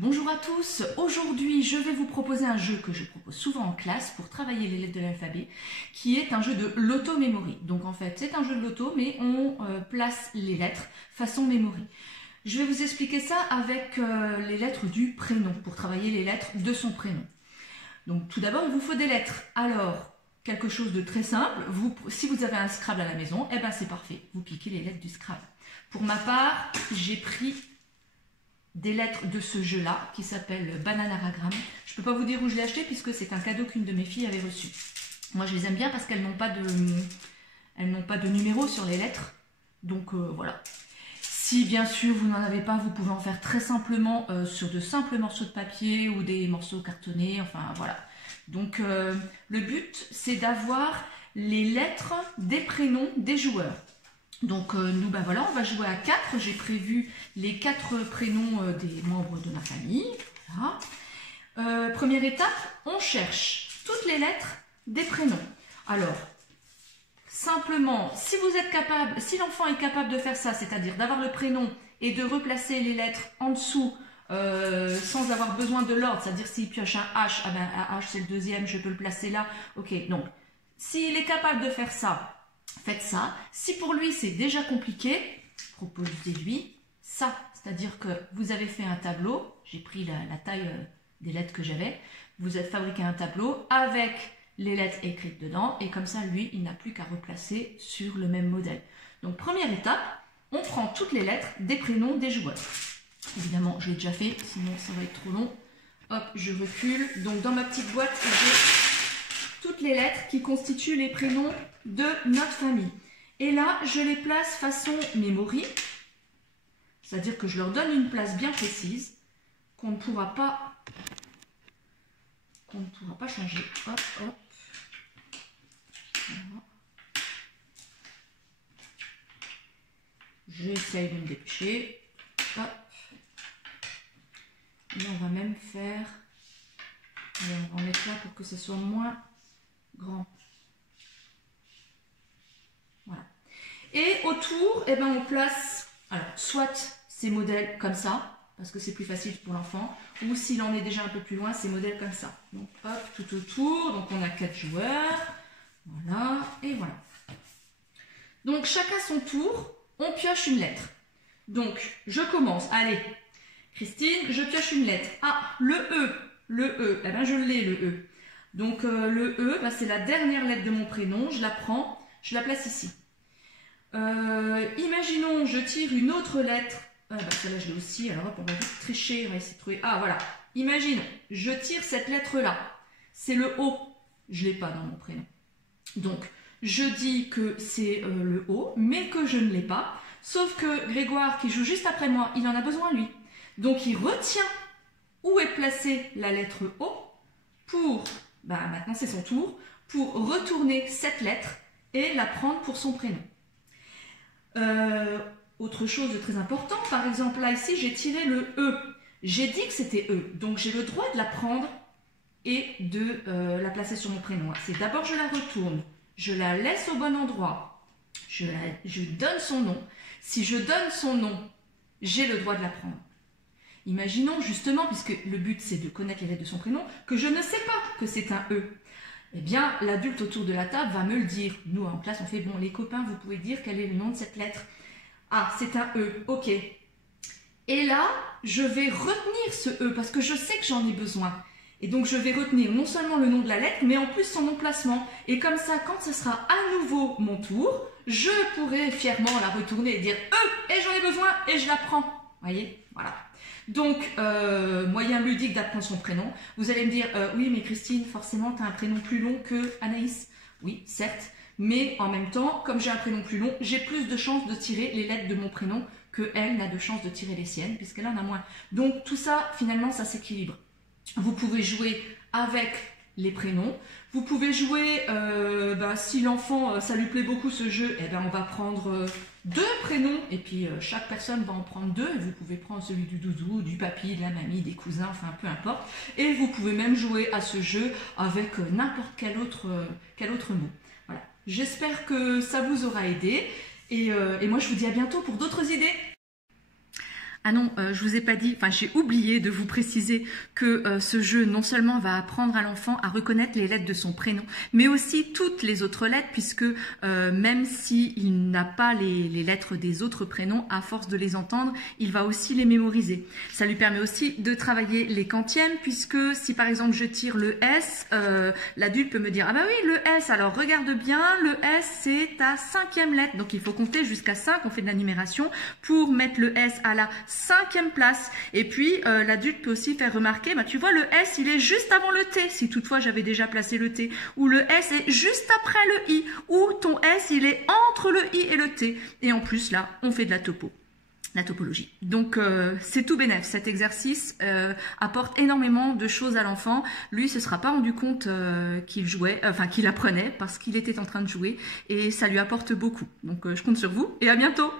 Bonjour à tous, aujourd'hui je vais vous proposer un jeu que je propose souvent en classe pour travailler les lettres de l'alphabet, qui est un jeu de l'auto-memory. Donc en fait c'est un jeu de l'auto mais on place les lettres façon memory. Je vais vous expliquer ça avec les lettres du prénom, pour travailler les lettres de son prénom. Donc tout d'abord il vous faut des lettres. Alors quelque chose de très simple, si vous avez un Scrabble à la maison, eh ben c'est parfait, vous piquez les lettres du Scrabble. Pour ma part, j'ai pris des lettres de ce jeu-là, qui s'appelle Bananaragram. Je ne peux pas vous dire où je l'ai acheté, puisque c'est un cadeau qu'une de mes filles avait reçu. Moi, je les aime bien parce qu'elles n'ont pas de numéro sur les lettres. Donc, voilà. Si, bien sûr, vous n'en avez pas, vous pouvez en faire très simplement sur de simples morceaux de papier ou des morceaux cartonnés. Enfin, voilà. Donc, le but, c'est d'avoir les lettres des prénoms des joueurs. Donc nous, ben voilà, on va jouer à 4. J'ai prévu les 4 prénoms des membres de ma famille. Voilà. Première étape, on cherche toutes les lettres des prénoms. Alors, simplement, si vous êtes capable, si l'enfant est capable de faire ça, c'est-à-dire d'avoir le prénom et de replacer les lettres en dessous sans avoir besoin de l'ordre, c'est-à-dire s'il pioche un H, ah ben un H c'est le deuxième, je peux le placer là. Ok, donc s'il est capable de faire ça, faites ça. Si pour lui c'est déjà compliqué, proposez-lui ça. C'est-à-dire que vous avez fait un tableau, j'ai pris la taille des lettres que j'avais, vous avez fabriqué un tableau avec les lettres écrites dedans et comme ça lui il n'a plus qu'à replacer sur le même modèle. Donc première étape, on prend toutes les lettres des prénoms des joueurs. Évidemment je l'ai déjà fait, sinon ça va être trop long. Hop, je recule. Donc dans ma petite boîte j'ai toutes les lettres qui constituent les prénoms de notre famille. Et là, je les place façon memory, c'est-à-dire que je leur donne une place bien précise qu'on ne pourra pas changer. Hop, hop. Voilà. J'essaye de me dépêcher. Hop. Et on va même faire... on va en mettre là pour que ce soit moins grand. Voilà. Et autour, eh ben, on place, alors, soit ces modèles comme ça, parce que c'est plus facile pour l'enfant, ou s'il en est déjà un peu plus loin, ces modèles comme ça. Donc hop, tout autour, donc on a 4 joueurs, voilà, et voilà. Donc chacun son tour, on pioche une lettre. Donc je commence, allez, Christine, je pioche une lettre. Ah, le E, eh ben je l'ai le E. Donc le E, ben, c'est la dernière lettre de mon prénom, je la prends, je la place ici. Imaginons, je tire une autre lettre, ben, celle-là je l'ai aussi, alors hop, on va vite tricher, on va essayer de trouver, ah voilà, imagine, je tire cette lettre-là, c'est le O, je ne l'ai pas dans mon prénom. Donc je dis que c'est le O, mais que je ne l'ai pas, sauf que Grégoire qui joue juste après moi, il en a besoin lui. Donc il retient où est placée la lettre O pour... bah, maintenant c'est son tour, pour retourner cette lettre et la prendre pour son prénom. Autre chose de très important, par exemple là ici j'ai tiré le E, j'ai dit que c'était E, donc j'ai le droit de la prendre et de la placer sur mon prénom. C'est d'abord je la retourne, je la laisse au bon endroit, je donne son nom, si je donne son nom, j'ai le droit de la prendre. Imaginons justement, puisque le but c'est de connaître les lettres de son prénom, que je ne sais pas que c'est un E. Eh bien, l'adulte autour de la table va me le dire. Nous, en classe, on fait, bon, les copains, vous pouvez dire quel est le nom de cette lettre. Ah, c'est un E, ok. Et là, je vais retenir ce E, parce que je sais que j'en ai besoin. Et donc, je vais retenir non seulement le nom de la lettre, mais en plus son emplacement. Et comme ça, quand ce sera à nouveau mon tour, je pourrai fièrement la retourner et dire E, et j'en ai besoin, et je la prends. Vous voyez, voilà. Donc, moyen ludique d'apprendre son prénom. Vous allez me dire, oui, mais Christine, forcément, tu as un prénom plus long que Anaïs. Oui, certes, mais en même temps, comme j'ai un prénom plus long, j'ai plus de chances de tirer les lettres de mon prénom qu'elle n'a de chance de tirer les siennes, puisqu'elle en a moins. Donc, tout ça, finalement, ça s'équilibre. Vous pouvez jouer avec les prénoms. Vous pouvez jouer, si l'enfant, ça lui plaît beaucoup ce jeu, eh ben, on va prendre 2 prénoms et puis chaque personne va en prendre 2. Et vous pouvez prendre celui du doudou, du papy, de la mamie, des cousins, enfin peu importe. Et vous pouvez même jouer à ce jeu avec n'importe quel autre mot. Voilà. J'espère que ça vous aura aidé et moi je vous dis à bientôt pour d'autres idées. Ah non, je vous ai pas dit, enfin j'ai oublié de vous préciser que ce jeu non seulement va apprendre à l'enfant à reconnaître les lettres de son prénom, mais aussi toutes les autres lettres, puisque même s'il n'a pas les lettres des autres prénoms, à force de les entendre, il va aussi les mémoriser. Ça lui permet aussi de travailler les quantièmes, puisque si par exemple je tire le S, l'adulte peut me dire « Ah bah oui, le S, alors regarde bien, le S c'est ta 5e lettre ». Donc il faut compter jusqu'à 5, on fait de la numération, pour mettre le S à la 5e place. Et puis l'adulte peut aussi faire remarquer, bah, tu vois le S il est juste avant le T, si toutefois j'avais déjà placé le T, ou le S est juste après le I, ou ton S il est entre le I et le T. Et en plus là on fait de la topologie. Donc c'est tout bénef, cet exercice apporte énormément de choses à l'enfant. Lui se sera pas rendu compte qu'il jouait, enfin qu'il apprenait parce qu'il était en train de jouer, et ça lui apporte beaucoup. Donc je compte sur vous et à bientôt.